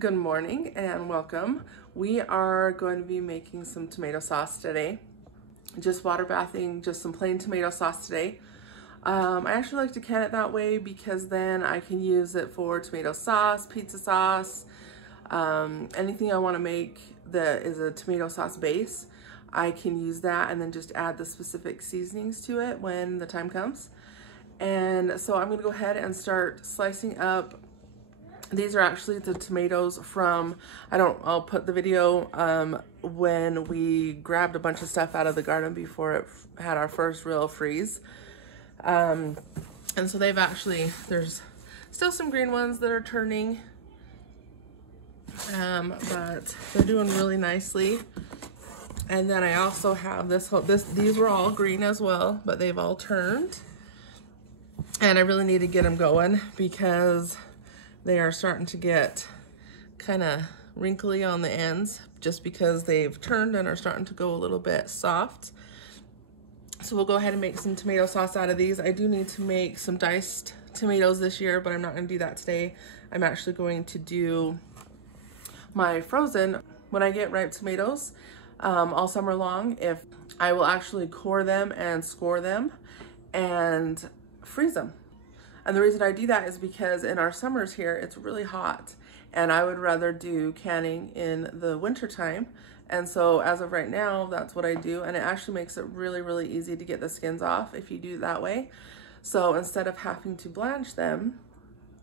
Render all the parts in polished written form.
Good morning and welcome. We are going to be making some tomato sauce today. Just water bathing, just some plain tomato sauce today. I actually like to can it that way because then I can use it for tomato sauce, pizza sauce, anything I want to make that is a tomato sauce base. I can use that and then just add the specific seasonings to it when the time comes. And so I'm going to go ahead and start slicing up. These are actually the tomatoes from, I'll put the video when we grabbed a bunch of stuff out of the garden before it had our first real freeze. And so there's still some green ones that are turning, but they're doing really nicely. And then I also have these were all green as well, but they've all turned. And I really need to get them going because they are starting to get kind of wrinkly on the ends just because they've turned and are starting to go a little bit soft. So we'll go ahead and make some tomato sauce out of these. I do need to make some diced tomatoes this year, but I'm not going to do that today. I'm actually going to do my frozen. When I get ripe tomatoes all summer long, I will actually core them and score them and freeze them. And the reason I do that is because in our summers here, it's really hot and I would rather do canning in the winter time. And so as of right now, that's what I do. And it actually makes it really, really easy to get the skins off if you do it that way. So instead of having to blanch them,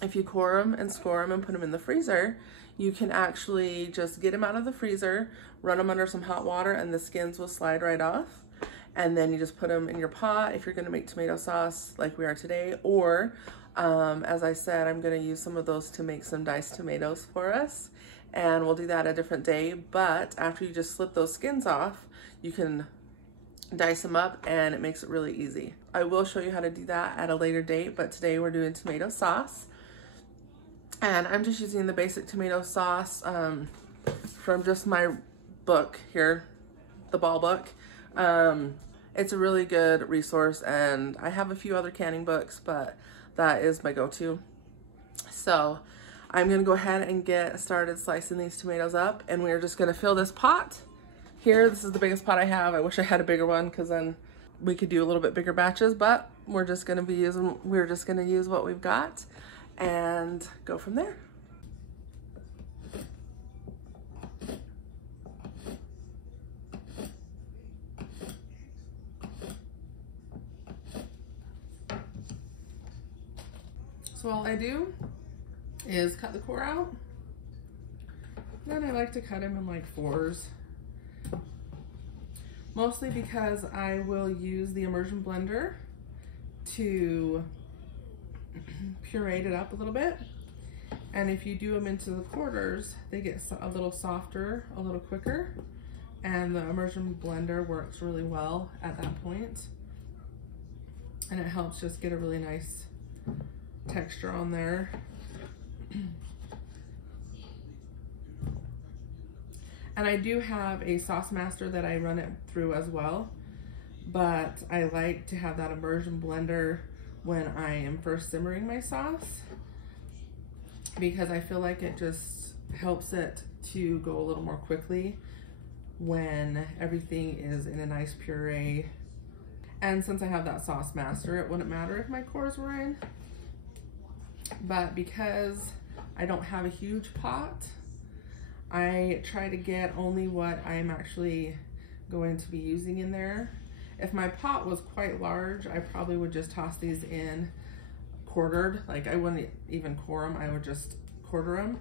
if you core them and score them and put them in the freezer, you can actually just get them out of the freezer, run them under some hot water, and the skins will slide right off. And then you just put them in your pot if you're gonna make tomato sauce like we are today, or as I said, I'm gonna use some of those to make some diced tomatoes for us, and we'll do that a different day. But after you just slip those skins off, you can dice them up and it makes it really easy. I will show you how to do that at a later date, but today we're doing tomato sauce. And I'm just using the basic tomato sauce from just my book here, the Ball book. It's a really good resource, and I have a few other canning books, but that is my go-to. So I'm gonna go ahead and get started slicing these tomatoes up, and we're just gonna fill this pot here. This is the biggest pot I have. I wish I had a bigger one because then we could do a little bit bigger batches, but we're just gonna use what we've got and go from there. So all I do is cut the core out. Then I like to cut them in like fours. Mostly because I will use the immersion blender to puree it up a little bit. And if you do them into the quarters, they get a little softer, a little quicker. And the immersion blender works really well at that point. And it helps just get a really nice texture on there. And I do have a sauce master that I run it through as well, but I like to have that immersion blender when I am first simmering my sauce because I feel like it just helps it to go a little more quickly when everything is in a nice puree. And since I have that sauce master, it wouldn't matter if my cores were in. But because I don't have a huge pot, I try to get only what I'm actually going to be using in there. If my pot was quite large, I probably would just toss these in quartered. Like I wouldn't even core them, I would just quarter them.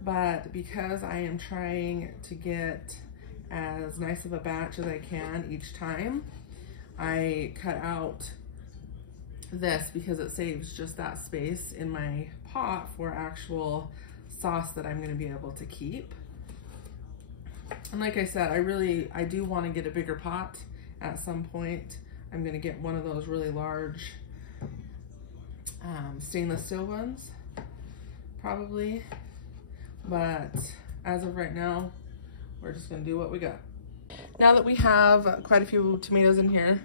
But because I am trying to get as nice of a batch as I can each time, I cut out this because it saves just that space in my pot for actual sauce that I'm going to be able to keep. And like I said, I do want to get a bigger pot at some point. I'm going to get one of those really large stainless steel ones probably, but as of right now we're just going to do what we got. Now that we have quite a few tomatoes in here,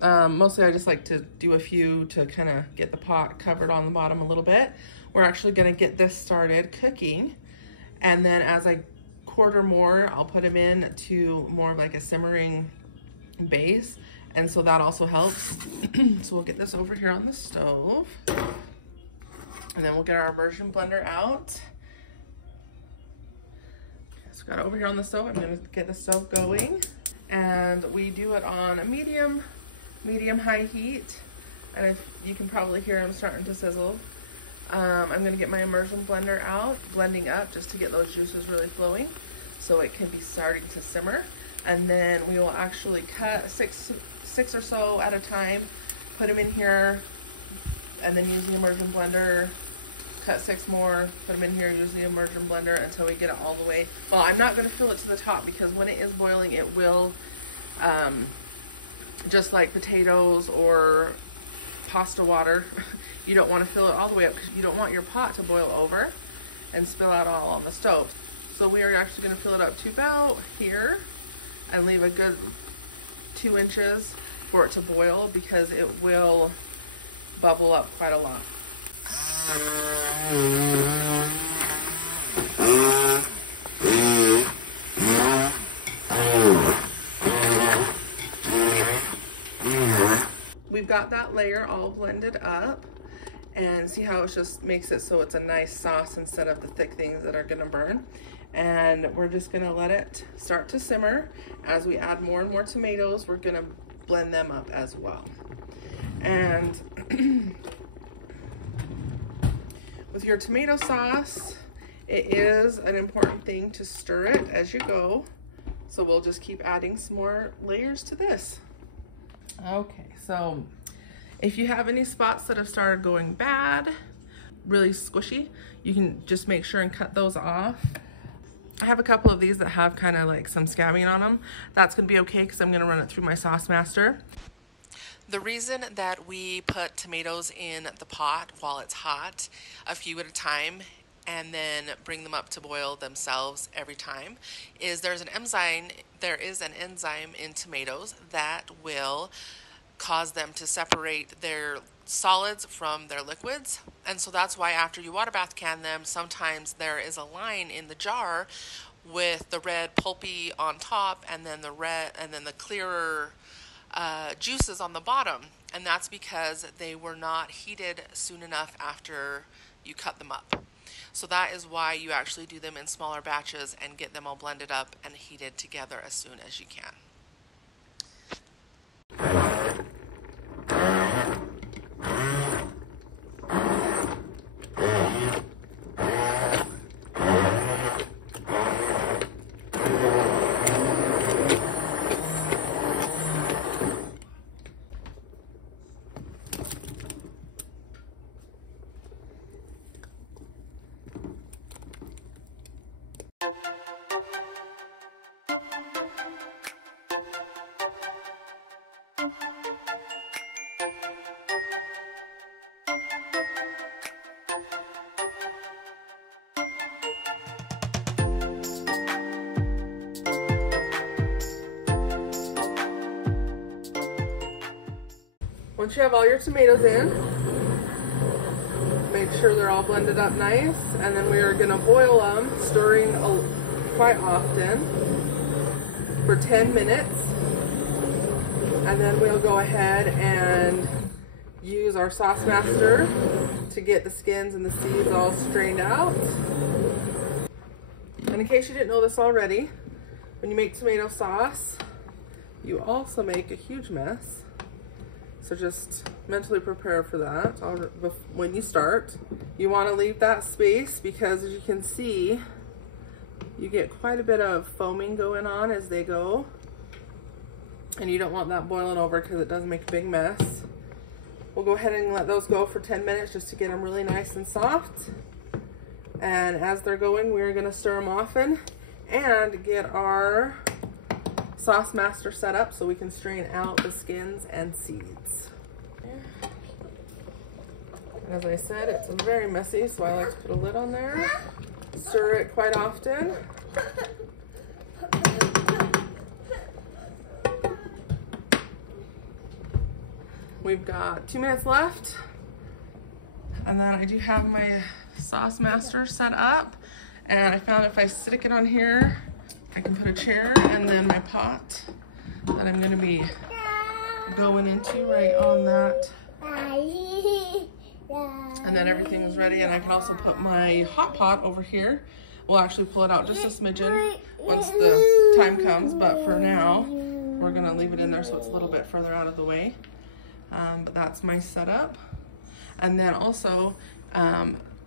mostly I just like to do a few to kind of get the pot covered on the bottom a little bit. We're actually going to get this started cooking, And then as I quarter more, I'll put them in to more of like a simmering base. And so that also helps. So we'll get this over here on the stove. And then we'll get our immersion blender out. So got it over here on the stove. I'm gonna get the stove going. And we do it on a medium high heat. And if you can probably hear them starting to sizzle. I'm gonna get my immersion blender out, blending up just to get those juices really flowing so it can be starting to simmer. And then we will actually cut six or so at a time, put them in here, and then use the immersion blender, cut 6 more, put them in here, use the immersion blender until we get it all the way. Well, I'm not gonna fill it to the top because when it is boiling, it will, just like potatoes or pasta water, you don't want to fill it all the way up because you don't want your pot to boil over and spill out all on the stove. So we are actually going to fill it up to about here and leave a good 2 inches for it to boil because it will bubble up quite a lot. We've got that layer all blended up, and see how it just makes it so it's a nice sauce instead of the thick things that are gonna burn. And we're just gonna let it start to simmer. As we add more and more tomatoes, we're gonna blend them up as well. And with your tomato sauce, it is an important thing to stir it as you go. So we'll just keep adding some more layers to this. Okay, so if you have any spots that have started going bad, really squishy, you can just make sure and cut those off. I have a couple of these that have kind of like some scabbing on them. That's gonna be okay because I'm gonna run it through my sauce master. The reason that we put tomatoes in the pot while it's hot, a few at a time, and then bring them up to boil themselves every time, is there is an enzyme in tomatoes that will cause them to separate their solids from their liquids. And so that's why after you water bath can them, sometimes there is a line in the jar with the red pulpy on top and then the clearer juices on the bottom. And that's because they were not heated soon enough after you cut them up. So that is why you actually do them in smaller batches and get them all blended up and heated together as soon as you can. Once you have all your tomatoes in, make sure they're all blended up nice, and then we are going to boil them, stirring quite often for 10 minutes. And then we'll go ahead and use our sauce master to get the skins and the seeds all strained out. And in case you didn't know this already, when you make tomato sauce, you also make a huge mess. So just mentally prepare for that when you start. You want to leave that space because, as you can see, you get quite a bit of foaming going on as they go. And you don't want that boiling over because it does make a big mess. We'll go ahead and let those go for 10 minutes just to get them really nice and soft. And as they're going, we're going to stir them often and get our sauce master set up so we can strain out the skins and seeds. And as I said, it's very messy, so I like to put a lid on there. Stir it quite often. We've got 2 minutes left. And then I do have my sauce master set up. And I found if I stick it on here, I can put a chair and then my pot that I'm gonna be going into right on that. And then everything is ready, and I can also put my hot pot over here. We'll actually pull it out just a smidgen once the time comes, but for now, we're gonna leave it in there so it's a little bit further out of the way. But that's my setup. And then also,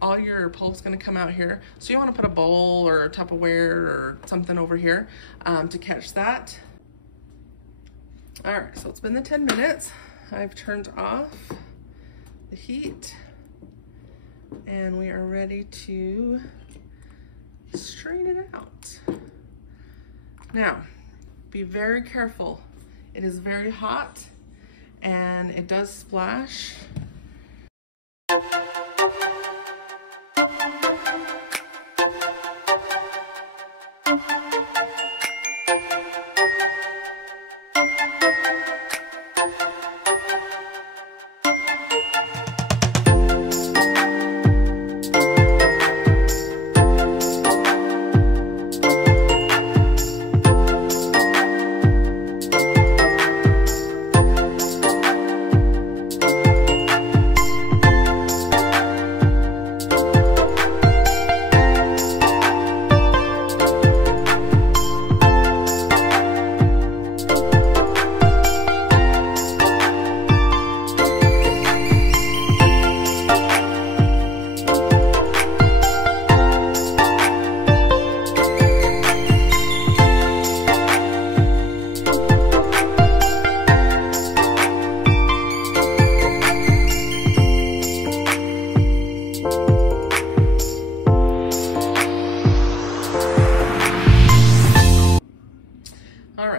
all your pulp's gonna come out here. So you wanna put a bowl or a Tupperware or something over here to catch that. All right, so it's been the 10 minutes. I've turned off the heat and we are ready to strain it out. Now, be very careful. It is very hot and it does splash.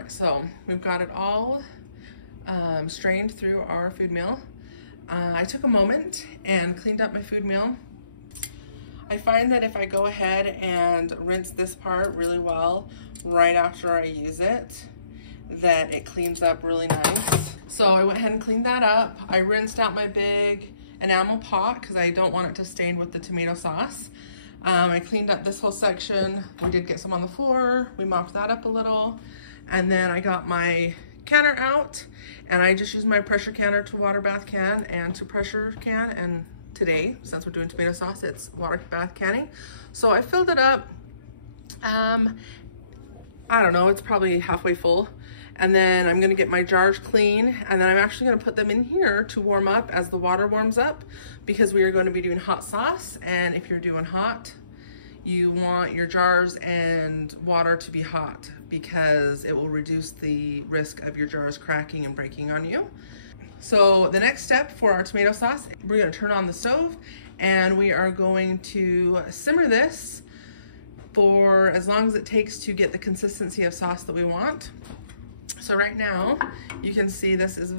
So we've got it all strained through our food meal. I took a moment and cleaned up my food meal. I find that if I go ahead and rinse this part really well right after I use it, that it cleans up really nice. So I went ahead and cleaned that up. I rinsed out my big enamel pot because I don't want it to stain with the tomato sauce. I cleaned up this whole section. We did get some on the floor. We mopped that up a little. And then I got my canner out and I just used my pressure canner to water bath can and to pressure can. And today, since we're doing tomato sauce, it's water bath canning. So I filled it up. I don't know, it's probably halfway full. And then I'm gonna get my jars clean and then I'm actually gonna put them in here to warm up as the water warms up because we are going to be doing hot sauce. And if you're doing hot, you want your jars and water to be hot because it will reduce the risk of your jars cracking and breaking on you. So the next step for our tomato sauce, we're gonna turn on the stove and we are going to simmer this for as long as it takes to get the consistency of sauce that we want. So right now, you can see this is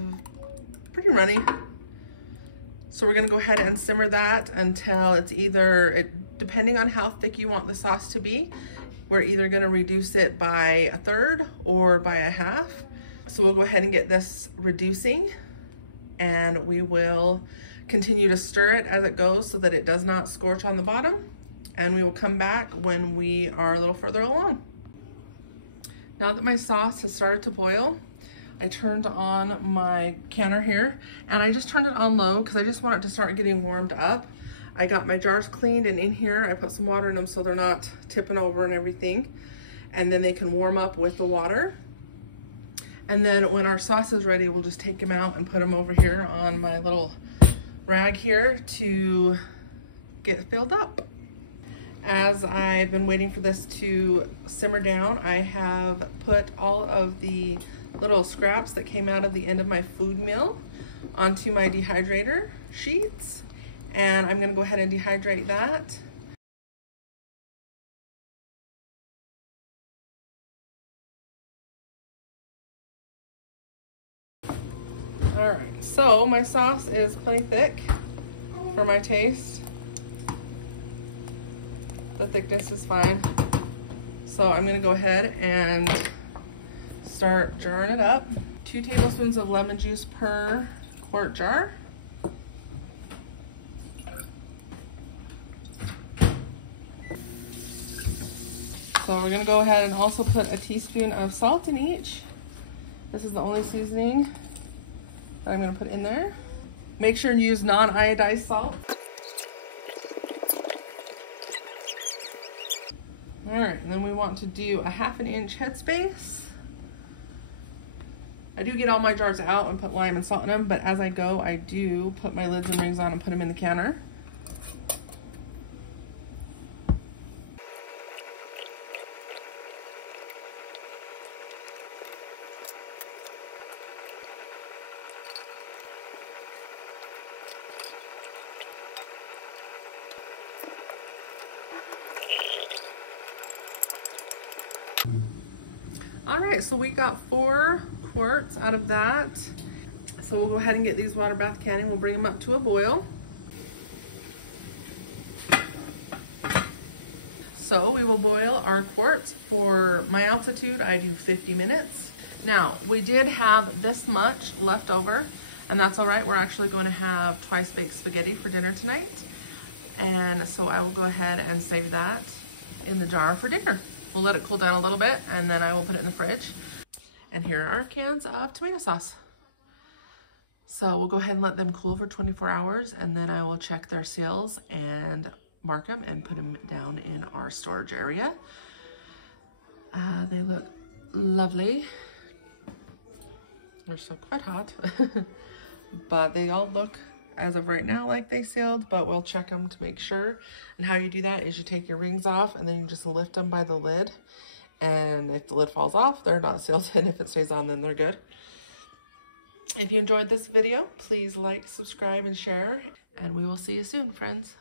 pretty runny. So we're gonna go ahead and simmer that until it's either, depending on how thick you want the sauce to be, we're either gonna reduce it by 1/3 or by 1/2. So we'll go ahead and get this reducing and we will continue to stir it as it goes so that it does not scorch on the bottom. And we will come back when we are a little further along. Now that my sauce has started to boil, I turned on my canner here and I just turned it on low because I just want it to start getting warmed up. I got my jars cleaned and in here I put some water in them so they're not tipping over and everything. And then they can warm up with the water. And then when our sauce is ready, we'll just take them out and put them over here on my little rag here to get filled up. As I've been waiting for this to simmer down, I have put all of the little scraps that came out of the end of my food meal onto my dehydrator sheets. And I'm gonna go ahead and dehydrate that. All right, so my sauce is plenty thick for my taste. The thickness is fine. So I'm gonna go ahead and start jarring it up. 2 tablespoons of lemon juice per quart jar. So we're gonna go ahead and also put a teaspoon of salt in each. This is the only seasoning that I'm gonna put in there. Make sure and use non-iodized salt. All right, and then we want to do a 1/2 inch headspace. I do get all my jars out and put lime and salt in them, but as I go, I do put my lids and rings on and put them in the canner. All right, so we got 4 quarts out of that. So we'll go ahead and get these water bath canning. We'll bring them up to a boil. So we will boil our quarts. For my altitude, I do 50 minutes. Now, we did have this much left over, and that's all right. We're actually going to have twice baked spaghetti for dinner tonight. And so I will go ahead and save that in the jar for dinner. We'll let it cool down a little bit, and then I will put it in the fridge. And here are our cans of tomato sauce. So we'll go ahead and let them cool for 24 hours, and then I will check their seals and mark them and put them down in our storage area. They look lovely. They're still quite hot, but they all look, as of right now, like they sealed, but we'll check them to make sure. And how you do that is you take your rings off and then you just lift them by the lid. And if the lid falls off, they're not sealed, and if it stays on, then they're good. If you enjoyed this video, please like, subscribe, and share, and we will see you soon, friends.